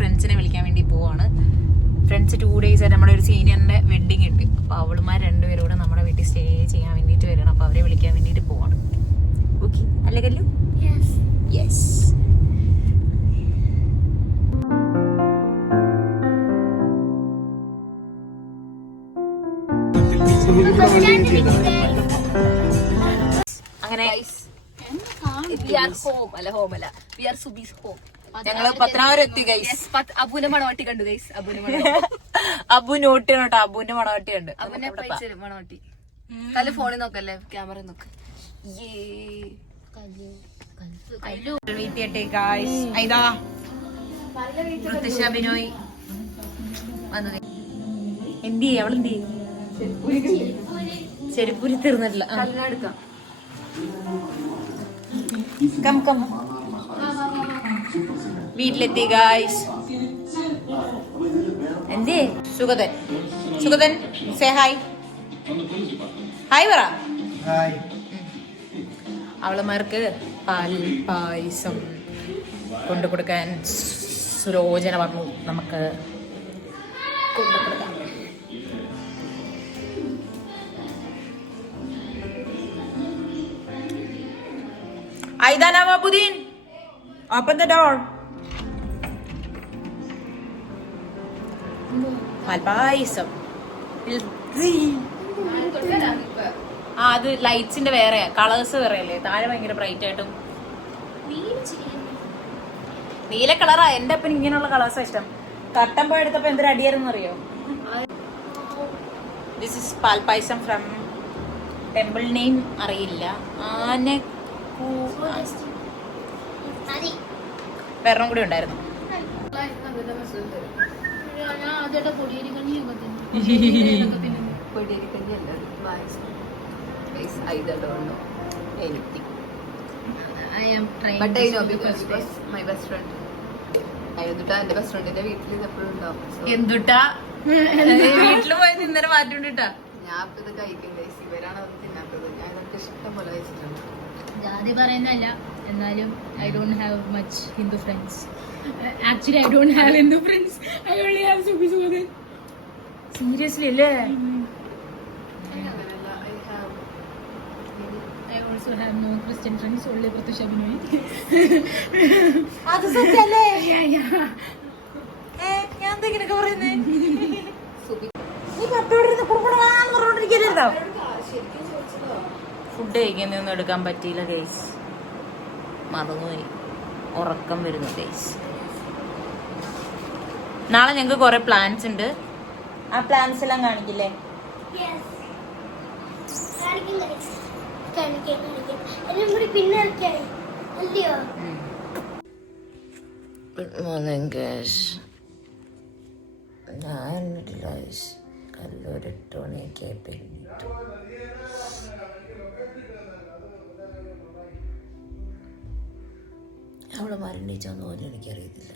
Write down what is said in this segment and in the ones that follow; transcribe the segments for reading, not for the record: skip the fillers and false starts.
ഫ്രണ്ട്സിനെ വിളിക്കാൻ വേണ്ടി പോവാണ്. ഫ്രണ്ട്സ് 2 days ആയിട്ട് നമ്മുടെ ഒരു സീനിയറിന്റെ വെഡിങ് ഉണ്ട്. അപ്പൊ അവളുമാർ രണ്ടുപേരും കൂടെ നമ്മുടെ വീട്ടിൽ സ്റ്റേ ചെയ്യാൻ വേണ്ടിട്ട് വരണം. അപ്പൊ അവരെ വിളിക്കാൻ വേണ്ടിട്ട് പോവാണ്. ഓക്കെ അല്ലേ കല്ലു? യെസ്. അങ്ങനെ ഞങ്ങള് പത്തനാപുരം എത്തി ഗൈസ്. അബുവിന്റെ മണവാട്ടി കണ്ടു ഗൈസ്. അബു നോട്ടി കേട്ടോ. അബുവിന്റെ മണവാട്ടി ഉണ്ട്. മണവാട്ടി കല്ല് ഫോണിൽ നോക്കല്ലേ, ക്യാമറ നോക്ക്. ബിനോയ് എന്ത് ചെയ്യ? അവളെന്ത് ചെയ്യും? ചെരുപ്പൂരി തീർന്നിട്ടില്ല. വീട്ടിലെത്തി ഗായ്സ്. എന്തേ Sugathan? Sugathan say hi. Hi പറ. അവളമാർക്ക് പാൽ പായസം കൊണ്ടു കൊടുക്കാൻ സുലോചന പറഞ്ഞു നമുക്ക് കൊണ്ടു കൊടുക്കാം. Aidana Mabudin, open the door. പാൽപായസം. അത് ലൈറ്റ്സിന്റെ വേറെ കളേഴ്സ് വേറെ അല്ലേ? താഴെ ഭയങ്കര ബ്രൈറ്റ് ആയിട്ടും നീല കളറാ. എന്റെ അപ്പൻ ഇങ്ങനെയുള്ള കളേഴ്സാ ഇഷ്ടം. കട്ടൻ പോയി എടുത്തപ്പോ എന്തൊരു അടിയായിരുന്നു അറിയോ? This is palpayasam from temple name അറിയില്ല. വേറെ കൂടി ഉണ്ടായിരുന്നു. എന്തുട്ടാ വീട്ടില് പോയി ഇന്നലെ മാറ്റിട്ടാ ഞാൻ ഇത് കഴിക്കുന്നത്. ഇവരാണ് തിന്നാത്തത്. ഞാൻ ഇതൊക്കെ ഇഷ്ടം പോലെ കഴിച്ചിട്ടുണ്ട്. ജാതി പറയുന്നല്ല, എന്നാലും I don't have much Hindu friends. Actually I don't have Hindu friends. I only have Subi Sugathan. Seriously അല്ലേ? I also have no Christian friends, only Pratusha Binoy. അത് സത്യല്ലേ? Yeah. ഞാൻ എന്തെങ്കിലൊക്കെ പറയുന്നേ. നീ പത്തോടിരുന്ന് കുടുംബമാന്ന് പറഞ്ഞോണ്ടിരിക്കരുതോ? ഫുഡ് കഴിക്കുന്നൊന്നും എടുക്കാൻ പറ്റിയില്ല ഗൈസ്. മറന്നുപോയി. ഉറക്കം വരുന്നു ഗൈസ്. നാളെ ഞങ്ങൾക്ക് കുറെ പ്ലാൻസ് ഉണ്ട്. ആ പ്ലാൻസ് എല്ലാം കാണിക്കില്ലേ? Good morning guys. ഞാൻ കല്ലൂർ 8 മണിയൊക്കെ ആയിട്ട് അവള് മരണിച്ചെന്ന് പോലും എനിക്കറിയത്തില്ല.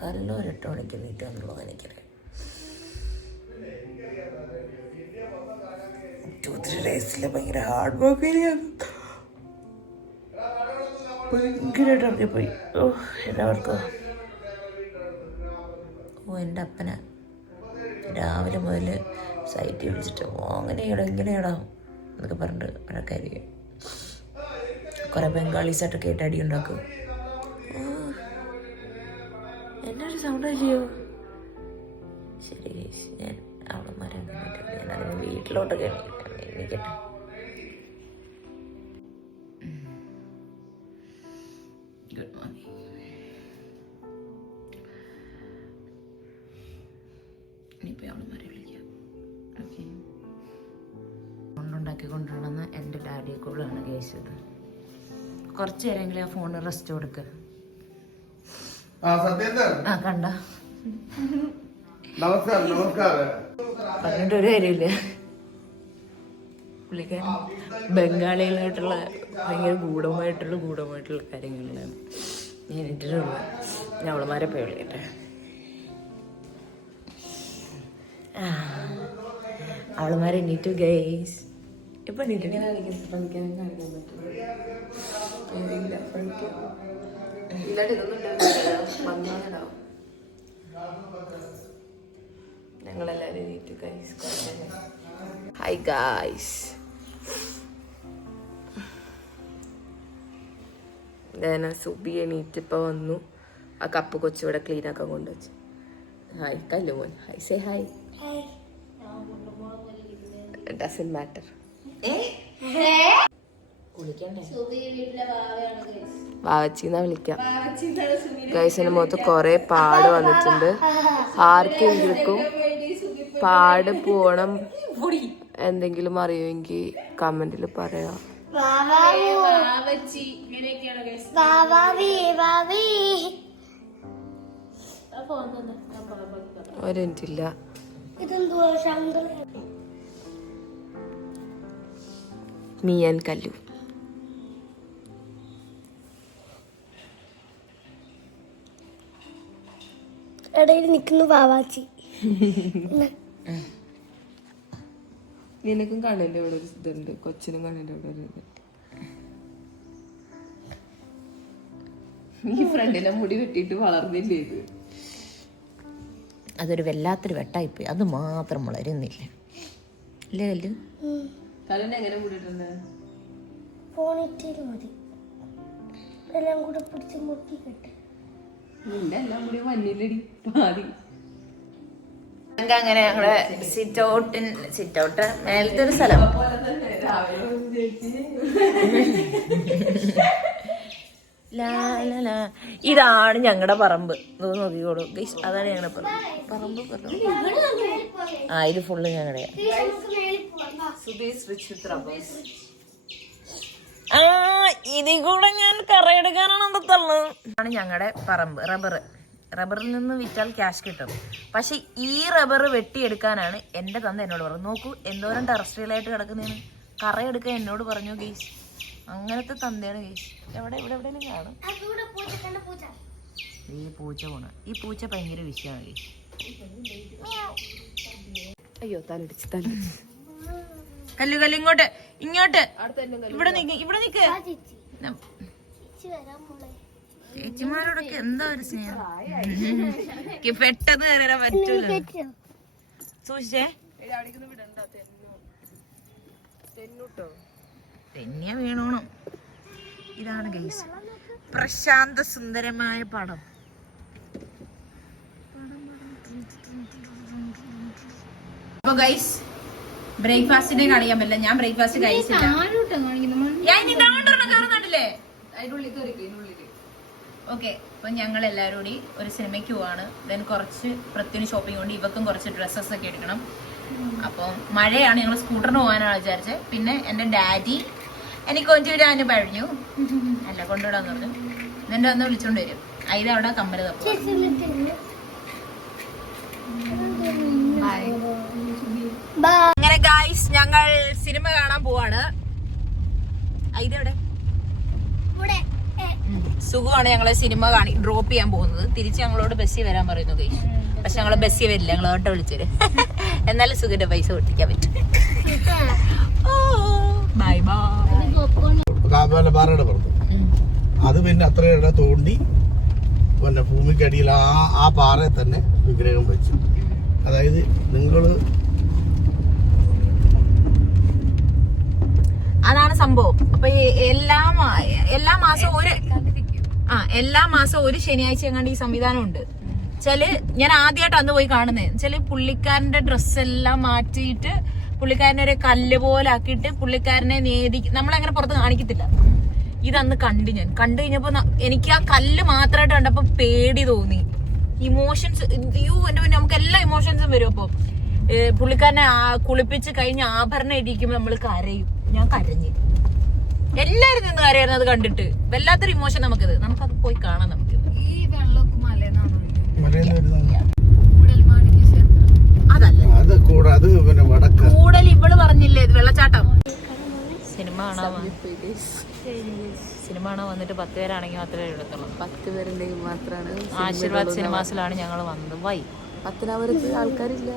കല്ലൂർ 8 മണിക്ക് നീറ്റാന്നുള്ളത് എനിക്കറിയാം. 2-3 days ഭയങ്കര ഹാർഡ് വർക്ക് ഭയങ്കരമായിട്ട് ഇറങ്ങിപ്പോയി. എല്ലാവർക്കും എൻ്റെ അപ്പന രാവിലെ മുതൽ സൈറ്റിൽ വിളിച്ചിട്ട് അങ്ങനെയാടാ ഇങ്ങനെയാടാ എന്നൊക്കെ പറഞ്ഞിട്ട് വഴക്കായിരിക്കും. കുറെ ബംഗാളീസായിട്ടൊക്കെ ആയിട്ട് അടി ഉണ്ടാക്കും. എന്നെ ഒരു സൗണ്ട് ചെയ്യോ? ശരി, ഞാൻ അവളന്മാരെ ഞാൻ വീട്ടിലോട്ടൊക്കെ എണീക്കട്ടെ. Good morning. ഇനിയിപ്പോൾ അവളന്മാരെ വിളിക്കാം. ഓക്കെ. കൊണ്ടുണ്ടാക്കി കൊണ്ടുവരണമെന്ന് എൻ്റെ ഡാഡിയെ കൂടെയാണ് കേസത്. കുറച്ച് നേരമെങ്കിലും ആ ഫോണ് റെസ്റ്റ് കൊടുക്കുക. കണ്ട പറഞ്ഞിട്ട് ഒരു കാര്യമില്ല. പുള്ളിക്കാരൻ ബംഗാളികളായിട്ടുള്ള ഭയങ്കര ഗൂഢമായിട്ടുള്ള കാര്യങ്ങളിലാണ് ഞാൻ ഇട്ടിട്ടുള്ളത്. ഞാൻ അവളമാരെ പോയി വിളിക്കട്ടെ. അവളമാരെ എണീറ്റു ഗൈസ്. ഇപ്പൊ ഞങ്ങളെല്ലാവരും എണീറ്റ് ഗൈസ്. ഹായ് ഗൈസ്, സുബി എണീറ്റിപ്പോൾ വന്നു. ആ കപ്പ് കൊച്ചിവിടെ ക്ലീൻ ആക്കാൻ കൊണ്ടുവച്ചു. ഹായ് കല്ലു മോൻ, hi say hi. Doesn't matter. വാവച്ചിന്നാ വിളിക്കാം. ഗൈസിന് മുഖത്ത് കൊറേ പാട് വന്നിട്ടുണ്ട്. ആർക്കെങ്കിലും പാട് പോണം എന്തെങ്കിലും അറിയുമെങ്കിൽ കമന്റിൽ പറയാം. ഒരു മിനിറ്റില്ല. മിയൻ കല്ലു. ഇടയിൽ നിൽക്കുന്നു വാവാച്ചി. നിനക്കും കണ്ണിന്റെ ഇവിടെ ഒരു ഇതുണ്ട്, കൊച്ചിനും കണ്ണിന്റെ ഇവിടെ ഒരു ഇത്. ഈ ഫ്രണ്ടിലെ മുടി വെട്ടിയിട്ട് വളർന്നില്ലേ ഇത്? അതൊരു വല്ലാത്തൊരു വെട്ടായിപ്പോയി. അത് മാത്രം വളരുന്നില്ല അല്ലേ കല്ലു? കല്ലിന് എങ്ങനെ മുടിയിട്ടുണ്ട്? പോണിറ്റേൽ മതി, എല്ലാം കൂടെ പിടിച്ച് മുറുക്കി കെട്ട്. നിന്റെ എല്ലാം കൂടി മഞ്ഞില്ലടി പാതി. അങ്ങനെ ഞങ്ങളെ സിറ്റ് ഔട്ട് മേലത്തെ ഒരു സ്ഥലം. ഇതാണ് ഞങ്ങളുടെ പറമ്പ്. നോക്കിക്കോളൂ, അതാണ് ഞങ്ങളുടെ പറമ്പ്. ആ ഇത് ഫുള്ള് ഞങ്ങളുടെ. ആ ഇതിൽ കൂടെ ഞാൻ കറയെടുക്കാനാണ് തള്ളുന്നത്. ആണ് ഞങ്ങളുടെ പറമ്പ്. റബ്ബറിൽ നിന്ന് വിറ്റാൽ ക്യാഷ് കിട്ടും. പക്ഷെ ഈ റബ്ബർ വെട്ടിയെടുക്കാനാണ് എന്റെ തന്ത എന്നോട് പറഞ്ഞു. നോക്കൂ എന്തോരം ടെറസ്ട്രിയലായിട്ട് കിടക്കുന്നതാണ്. കറയെടുക്കാൻ എന്നോട് പറഞ്ഞു ഗെയ്സ്. അങ്ങനത്തെ തന്തയാണ് ഗെയ്സ്. ഇവിടെ എവിടെയെങ്കിലും കാണും. ഈ പൂച്ച പോണ. ഈ പൂച്ച ഭയങ്കര വിഷയമാണ് ഗെയ്സ്. അയ്യോ തലടിച്ച് കല്ലു ഇങ്ങോട്ട് ഇവിടെ നിക്ക്. ചേച്ചിമാരോടൊക്കെ എന്താ ഒരു സ്നേഹം. പെട്ടെന്ന് കയറാൻ പറ്റൂല. സൂക്ഷിച്ചേ, തെന്നിയ വീണോണം. ഇതാണ് ഗൈസ് പ്രശാന്ത സുന്ദരമായ പടം. അപ്പൊ ഗൈസ് ബ്രേക്ക്ഫാസ്റ്റിനെ കാണിക്കാൻ പറ്റില്ല. ഞാൻ ബ്രേക്ക്ഫാസ്റ്റ് കഴിച്ചില്ല. കാണുന്നുണ്ടല്ലേ? ഓക്കെ, അപ്പൊ ഞങ്ങൾ എല്ലാവരും കൂടി ഒരു സിനിമയ്ക്ക് പോവാണ്. ദെൻ കുറച്ച് പ്രത്യേക ഷോപ്പിംഗ് കൊണ്ട് ഇവക്കും കുറച്ച് ഡ്രസ്സസ് ഒക്കെ എടുക്കണം. അപ്പം മഴയാണ്, ഞങ്ങൾ സ്കൂട്ടറിന് പോകാനാണ് വിചാരിച്ചത്. പിന്നെ എന്റെ ഡാഡി എനിക്ക് കൊണ്ടുവരാന് പഴഞ്ഞു, അല്ല കൊണ്ടുവിടാന്ന് പറഞ്ഞു. എന്റെ വന്ന് വിളിച്ചോണ്ട് വരും. ഇത് അവിടെ കമ്പനി തപ്പ. അങ്ങനെ ഗായ്സ് ഞങ്ങൾ സിനിമ കാണാൻ പോവാണ്. ഇതെവിടെ സുഖമാണ്. ഞങ്ങളെ സിനിമ ഡ്രോപ്പ് ചെയ്യാൻ പോകുന്നത്. തിരിച്ച് ഞങ്ങളോട് ബസ്സിൽ വരാൻ പറയുന്നു ഗൈസ്. പക്ഷെ ഞങ്ങളെ ബസ്സിൽ വരില്ല, ഞങ്ങൾ ഓട്ടോ വിളിച്ചേര്. എന്നാലും സുഖന്റെ പൈസ പൊട്ടിക്കാൻ പറ്റും. Bye bye. പാറയുടെ പുറത്ത് അത് പിന്നെ അത്ര തോണ്ടി പിന്നെ ഭൂമിക്കടിയിൽ ആ പാറയിൽ തന്നെ വിഗ്രഹം വെച്ചു. അതായത് നിങ്ങള് അതാണ് സംഭവം. അപ്പൊ എല്ലാ മാസവും ഒരു ശനിയാഴ്ച എങ്ങാണ്ട് ഈ സംവിധാനം ഉണ്ട്. ഞാൻ ആദ്യമായിട്ട് അന്ന് പോയി കാണുന്നത് പുള്ളിക്കാരന്റെ ഡ്രസ്സെല്ലാം മാറ്റിയിട്ട് പുള്ളിക്കാരനെ ഒരു കല്ല് പോലെ ആക്കിയിട്ട് പുള്ളിക്കാരനെ നമ്മളങ്ങനെ പുറത്ത് കാണിക്കത്തില്ല. ഇതന്ന് കണ്ടു കഴിഞ്ഞപ്പോ എനിക്ക് ആ കല്ല് മാത്രമായിട്ട് കണ്ടപ്പോ പേടി തോന്നി. ഇമോഷൻസ് എന്റെ നമുക്ക് എല്ലാ ഇമോഷൻസും വരും. അപ്പൊ പുള്ളിക്കാരനെ കുളിപ്പിച്ച് കഴിഞ്ഞ് ആഭരണം ഇടിക്കുമ്പോ നമ്മൾ കരയും. ഞാൻ കരഞ്ഞ്, എല്ലാരും നിന്ന് കരയായിരുന്നു അത് കണ്ടിട്ട്. വല്ലാത്തൊരു ഇമോഷൻ നമുക്കത് പോയി കാണാം. നമുക്ക് അതല്ല കൂടുതൽ ഇവള് പറഞ്ഞില്ലേ വെള്ളച്ചാട്ടം. സിനിമ കാണാൻ വന്നിട്ട് 10 പേരാണെങ്കിൽ മാത്രമേ എടുത്തുള്ളൂ. 10 പേരുണ്ടെങ്കിൽ മാത്രമാണ്. ആശീർവാദ് സിനിമാസിലാണ് ഞങ്ങൾ വന്നത്. വൈ 10 ആൾക്കാരില്ല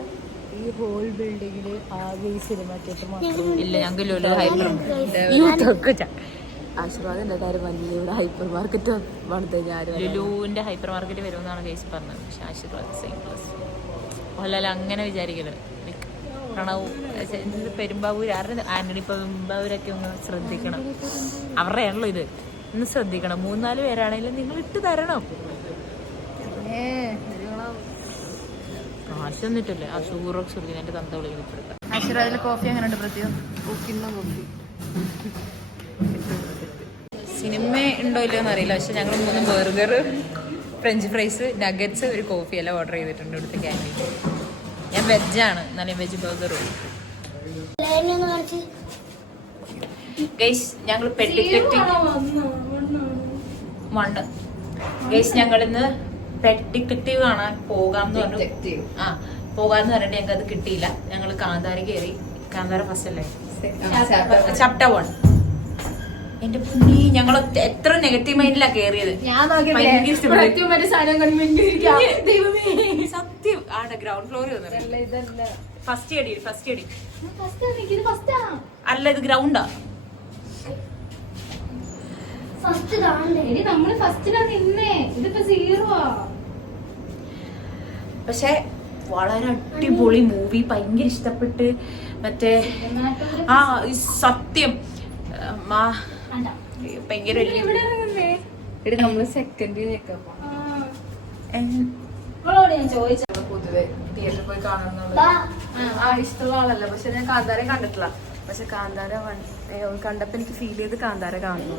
ഈ ഹോൾ ബിൽഡിങ്ങില്. ആകെ ഈ സിനിമ തിയേറ്റർ മാത്രം ഇല്ല. ഞങ്ങൾക്ക് ആശീർവാദിന്റെ കാര്യം വലിയ ഇവിടെ ഹൈപ്പർ മാർക്കറ്റ് പണിത് ഞാൻ ലുലുവിന്റെ ഹൈപ്പർ മാർക്കറ്റ് വരുമെന്നാണ് കേസ് പറഞ്ഞത്. പക്ഷെ ആശീർവാദ് സെയിം പ്ലസ് അല്ലല്ല അങ്ങനെ വിചാരിക്കരുത്. പ്രണവ് പെരുമ്പാവൂർ ആരുടെ ആന്റണി പെരുമ്പാവൂരൊക്കെ ഒന്ന് ശ്രദ്ധിക്കണം. അവരുടെയാണല്ലോ ഇത്, ഒന്ന് ശ്രദ്ധിക്കണം. 3-4 പേരാണെങ്കിലും നിങ്ങൾ ഇട്ട് തരണം. കാശൊന്നിട്ടില്ലേ ആ ഷൂറൊക്കെ ശ്രദ്ധിക്കണം. എന്റെ തന്ത വിളിക്കണം. ആശീർവാദിലെ കോഫി അങ്ങനെ ഉണ്ട് പ്രത്യേകം. സിനിമ ഉണ്ടോ ഇല്ലയോ എന്ന് അറിയില്ല. പക്ഷെ ഞങ്ങൾ 3 ബർഗർ, ഫ്രഞ്ച് ഫ്രൈസ്, നഗറ്റ്സ്, ഒരു കോഫി എല്ലാം ഓർഡർ ചെയ്തിട്ടുണ്ട് ഇവിടുത്തെ ക്യാൻറ്റീൻ. ഞാൻ വെജാണ്, എന്നാലും വെജ് ബർഗറും. ഗൈസ് ഞങ്ങൾ പെട്ടിക്കെട്ടി മണ്ട ഗൈസ് ഞങ്ങൾ ഇന്ന് പെട്ടിക്കെറ്റീവ് കാണാൻ പോകാമെന്ന് പറഞ്ഞു. പോകാന്ന് പറഞ്ഞിട്ട് ഞങ്ങൾക്ക് അത് കിട്ടിയില്ല. ഞങ്ങൾ കാന്താര കയറി. കാന്താര ഫസ്റ്റ് അല്ലേ, ചാപ്റ്റർ 1. എന്റെ പുണ്ണി ഞങ്ങൾ എത്ര നെഗറ്റീവ് മൈൻഡിലാ കേറിയത്. സത്യം ആടെ ഗ്രൗണ്ട് ഫ്ലോറിൽ ഫസ്റ്റ് അടി അല്ല, ഇത് ഗ്രൗണ്ടാ. പക്ഷെ വളരെ അടിപൊളി മൂവി, ഭയങ്കര ഇഷ്ടപ്പെട്ട്. മറ്റേ ആ സത്യം ഭയങ്കര നമ്മള് സെക്കൻഡ് പൊതുവെ തിയേറ്ററിൽ പോയി കാണുന്നത് ഇഷ്ടമുള്ള ആളല്ല. പക്ഷെ ഞാൻ കാന്താര കണ്ടിട്ടില്ല. പക്ഷെ കാന്താര കണ്ടപ്പോ എനിക്ക് ഫീൽ ചെയ്ത് കാന്താര കാണുന്നു.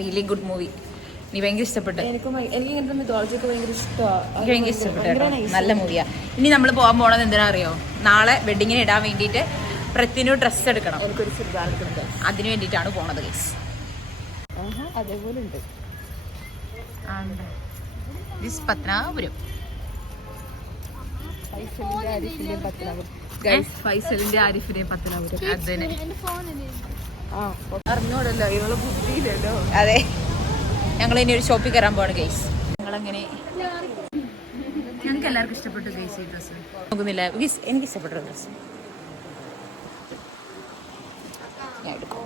Really good movie. നീ ഭയങ്കര ഇഷ്ടപ്പെട്ടു. എനിക്ക് ഇങ്ങനത്തെ മിത്തോളജി ഒക്കെ ഭയങ്കര ഇഷ്ടമാണ്. ഭയങ്കര ഇഷ്ടപ്പെട്ടു. നല്ല മൂവിയാ. ഇനി നമ്മൾ പോകാൻ പോണത് എന്തിനാ അറിയോ? നാളെ വെഡിങ്ങിന് ഇടാൻ വേണ്ടിയിട്ട് പ്രത്യേക ഡ്രസ്സ് എടുക്കണം. എനിക്കൊരു ചുരിദാർ എടുക്കുന്നുണ്ട്. അതിന് വേണ്ടിയിട്ടാണ് പോണത് ഗൈസ്. അതേപോലെ ഉണ്ട്. പത്തനാപുരം ഫൈസലിന്റെ ആരിഫിന്റെയും പത്തനാപുരം. അതിന് അറിഞ്ഞോടല്ലോ, ഇവള് ബുദ്ധിയില്ലല്ലോ. അതെ, ഞങ്ങൾ ഇനി ഒരു ഷോപ്പിൽ കയറാൻ പോവാണ് ഗൈസ്. ഞങ്ങളങ്ങനെ ഞങ്ങൾക്ക് എല്ലാവർക്കും ഇഷ്ടപ്പെട്ടു ഗൈസ് ഈ ഡ്രസ്സ്. നോക്കുന്നില്ല ഗൈസ്, എനിക്ക് ഇഷ്ടപ്പെട്ട ഡ്രസ്സ് ഞാൻ എടുക്കും.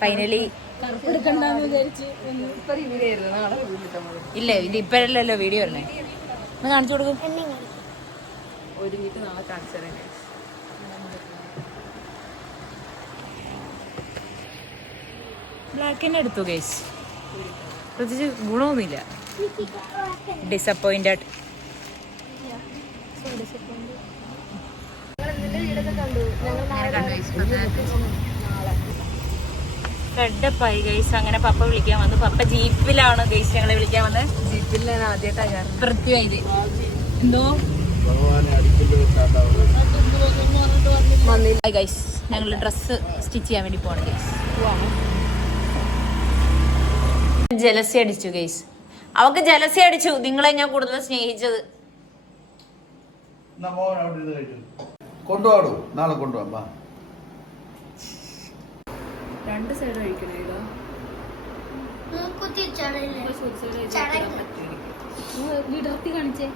ഫൈനലി ഇല്ല, ഇത് ഇപ്പഴല്ലോ വീഡിയോ വരണേ. ഒന്ന് കാണിച്ചു കൊടുക്കും. ഒരുങ്ങിട്ട് നാളെ കാണിച്ചു തരാം. ബ്ലാക്ക് തന്നെ എടുത്തു ഗൈസ്. പ്രത്യേകിച്ച് ഗുണമൊന്നുമില്ല. ഡിസപ്പോയിന്റഡ്. റെഡപ്പായി ഗൈസ്. അങ്ങനെ പപ്പ വിളിക്കാൻ വന്നു. പപ്പ ജീപ്പിലാണ് ഗൈസ് ഞങ്ങളെ വിളിക്കാൻ വന്നത്. ജീപ്പിൽ ഞാൻ ആദ്യമായിട്ടാണ് പൃഥ്വിയായി എന്തോ ഗൈസ്. ഞങ്ങൾ ഡ്രസ്സ് സ്റ്റിച്ച് ചെയ്യാൻ വേണ്ടി പോവാണ് ഗൈസ്. ജലസി അടിച്ചു ഗൈസ്. അവക്ക് ജലസി അടിച്ചു. നിങ്ങളെ ഞാൻ കൂടുതൽ സ്നേഹിച്ചത്. കൊണ്ടുപോകൂ, നാളെ കൊണ്ടുപോകാം. 2 സൈഡ് കഴിക്കണേ. വിടർത്തി കാണിച്ചേ.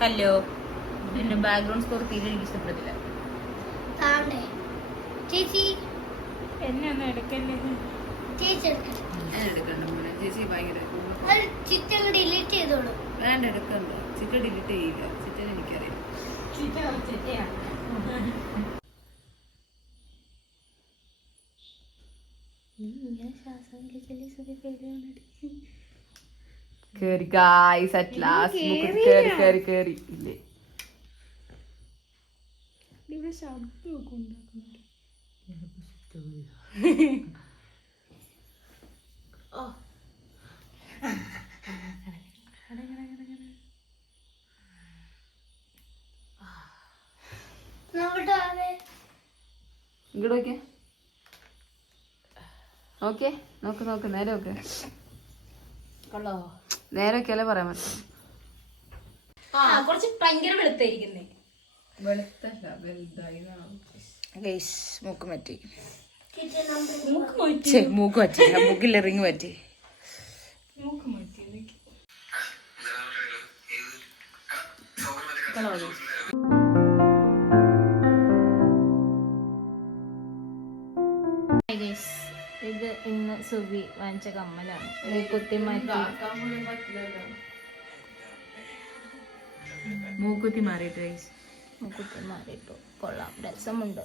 കല്ലോ എന്റെ ബാക്ക്ഗ്രൗണ്ട് സ്കോർ തീരെ എനിക്ക് ഇഷ്ടപ്പെട്ടില്ല. എന്നെ ഒന്നും എടുക്കല്ലേ. ചേച്ചി ഭയങ്കര ഡിലീറ്റ് ചെയ്തോളൂ. വേണ്ട, എടുക്കണ്ട. ചിറ്റ ഡിലീറ്റ് ചെയ്യില്ല. ചിറ്റനെ എനിക്കറിയാം. കേറി ഗായ്സ്, അറ്റ് ലാസ്റ്റ് കേറി ഇല്ലേ. ഇങ്ങോട്ട് നോക്ക്. നേരെ നോക്ക്. നേരെ നോക്കിയാലേ പറയാൻ പറ്റും. കുറച്ച് ഭയങ്കര വെളുത്തായിരിക്കുന്നേ. വെളുത്തല്ല വലുതായി ഗൈസ് മൂക്ക് പറ്റി, മൂക്ക് മാറ്റി, മൂക്ക് പറ്റി, മൂക്കിൽ റിങ് പറ്റി. മൂക്ക് മാറ്റി. ഇത് ഇന്ന് സുബി വാങ്ങിച്ച കമ്മലാണ്. മൂക്കുത്തി മാറ്റി, മൂക്കുത്തി മാറിയിട്ട് ഗൈസ്, മൂക്കുത്തി മാറിയിട്ടു. കൊള്ളാം, രസമുണ്ട്.